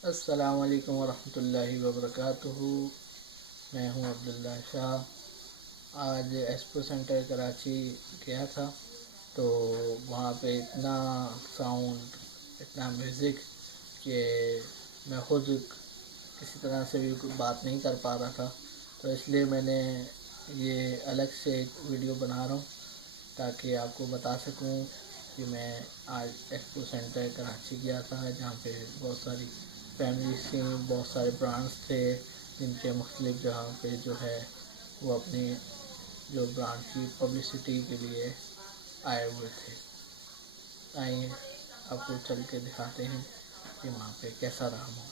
अस्सलामुअलैकुम वरहमतुल्लाहि वबरकातुहू। मैं हूं अब्दुल्ला शाह। आज एक्सपो सेंटर कराची गया था तो वहाँ पे इतना साउंड, इतना म्यूज़िक कि मैं ख़ुद किसी तरह से भी बात नहीं कर पा रहा था। तो इसलिए मैंने ये अलग से एक वीडियो बना रहा हूँ ताकि आपको बता सकूँ कि मैं आज एक्सपो सेंटर कराची गया था, जहाँ पे बहुत सारी फैमिलीज़ थी, बहुत सारे ब्रांड्स थे जिनके मुख्तलिफ जगह पे जो है वो अपनी जो ब्रांड की पब्लिसिटी के लिए आए हुए थे। आइए आपको चल के दिखाते हैं कि वहाँ पे कैसा रहा माहौल।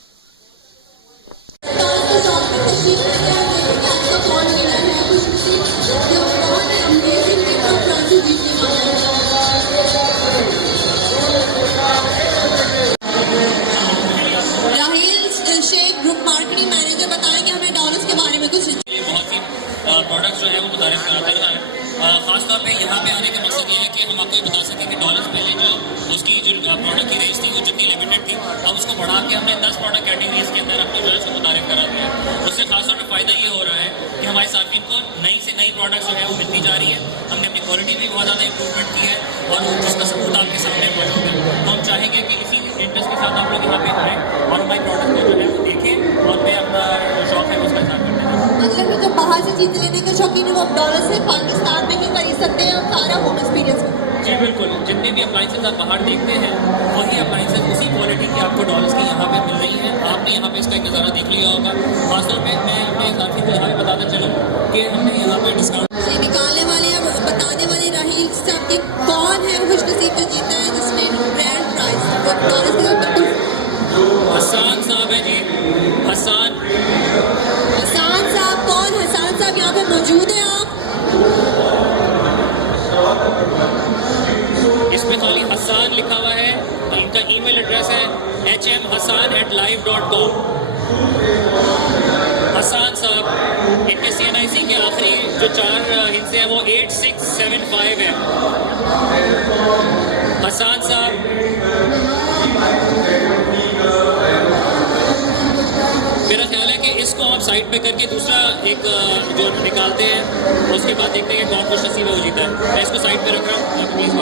प्रोडक्ट्स जो है वो मुतारिफ कर रहा है। ख़ासतौर पे यहाँ पे आने का मकसद ये है कि हम आपको ये बता सकें कि डॉलर्स पहले जो उसकी जो प्रोडक्ट की रेंज थी वो जितनी लिमिटेड थी, अब उसको बढ़ा के हमने 10 प्रोडक्ट कैटेगरीज के अंदर अपनी जो है उसको मुतारिफ करा दिया है। उससे खासतौर पर फ़ायदा ये हो रहा है कि हमारे सार्फिन को नई से नई प्रोडक्ट्स जो है वो मिलती जा रही है। हमने अपनी क्वालिटी भी बहुत ज़्यादा इंप्रूवमेंट की है और जिसका सबूत आपके सामने मौजूद है। तो हम चाहेंगे कि इसी इंटरेस्ट के साथ आप लोग यहाँ पे आएँ और हमारी प्रोडक्ट को जो है वो देखें और मैं अपना जो शौक है उसका इज़हार करते हैं। मतलब जो बाहर से चीज़ लेने के शौकीन है वो डॉलर से पाकिस्तान में ही खरीद सकते हैं और सारा होम एक्सपीरियंस। जी बिल्कुल, जितने भी अप्लाइंसेज आप बाहर देखते हैं वही अप्लाइंसेज उसी क्वालिटी की आपको डॉलर्स की यहाँ पे मिल रही है। आपने यहाँ पे इसका एक नज़ारा देख लिया होगा। खासतौर पे मैं अपने साथी को यहाँ पे बताता चलूँ कि हमने यहाँ पे डिस्काउंट निकालने वाले या बताने वाले राहील साहब की कौन है खुशनसीब जो जीता है जिसने ग्रैंड प्राइज? हसन साहब है जी। हसन साहब कौन? हसन साहब यहाँ पे मौजूद है आप? इसमें खाली हसन लिखा हुआ है। इनका ईमेल एड्रेस है hmhasan@live.com। हसन साहब, इनके CNIC के आखिरी जो 4 हिस्से हैं वो 8675 है। हसन साहब, मेरा ख्याल है कि इसको आप साइड पे करके दूसरा एक जो निकालते हैं उसके बाद देखते हैं कि कौन खुश नसीब है वो जीता है। मैं इसको साइड पे रख रहा हूँ, आप प्लीज़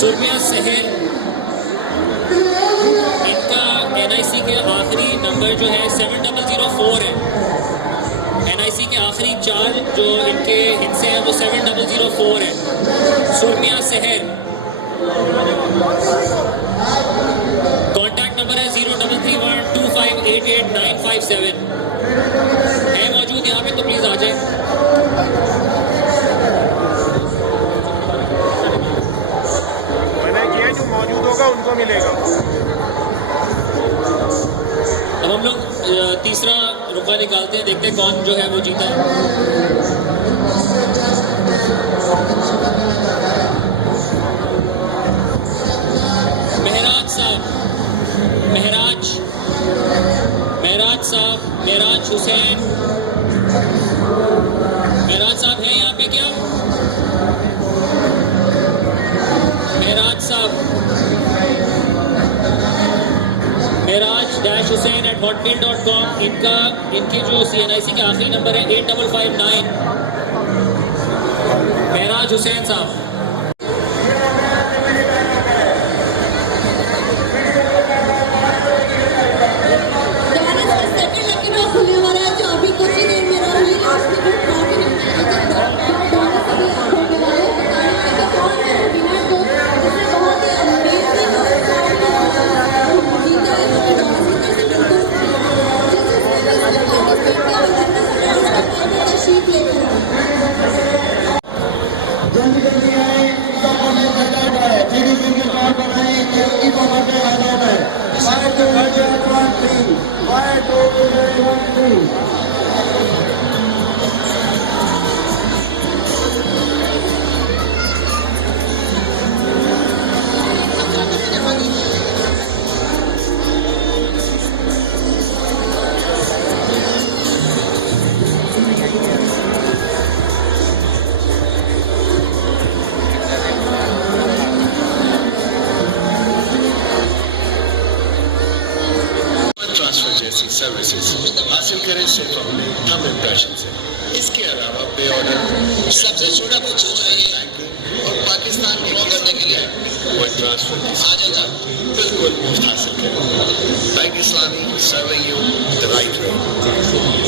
सुरमिया शहर इनका NIC के आखिरी नंबर जो है 7004 है। NIC के आखिरी 4 जो इनके हिस्से हैं वो 7004 है। सुरमिया शहर। कॉन्टैक्ट नंबर है 033125888957 है मौजूद यहाँ पे, तो प्लीज़ आ जाए। जो मौजूद होगा उनको मिलेगा। अब हम लोग तीसरा रुपया निकालते हैं, देखते हैं कौन जो है वो जीता है। महराज हुसैन। महराज साहब है यहाँ पे क्या? महराज साहब, महराज-हुसैन@hotmail.com इनकी जो CNIC के आखिरी नंबर है 8559। महराज हुसैन साहब। सर्विसेज हासिल करें सिर्फ अपने थंब इम्प्रेशन से। इसके अलावा पे ऑर्डर सबसे छोटा पूछना चाहिए और पाकिस्तान की करने के लिए वो ट्रांसफर बिल्कुल मुफ्त हासिल करें। Bank Islami serving you the right way.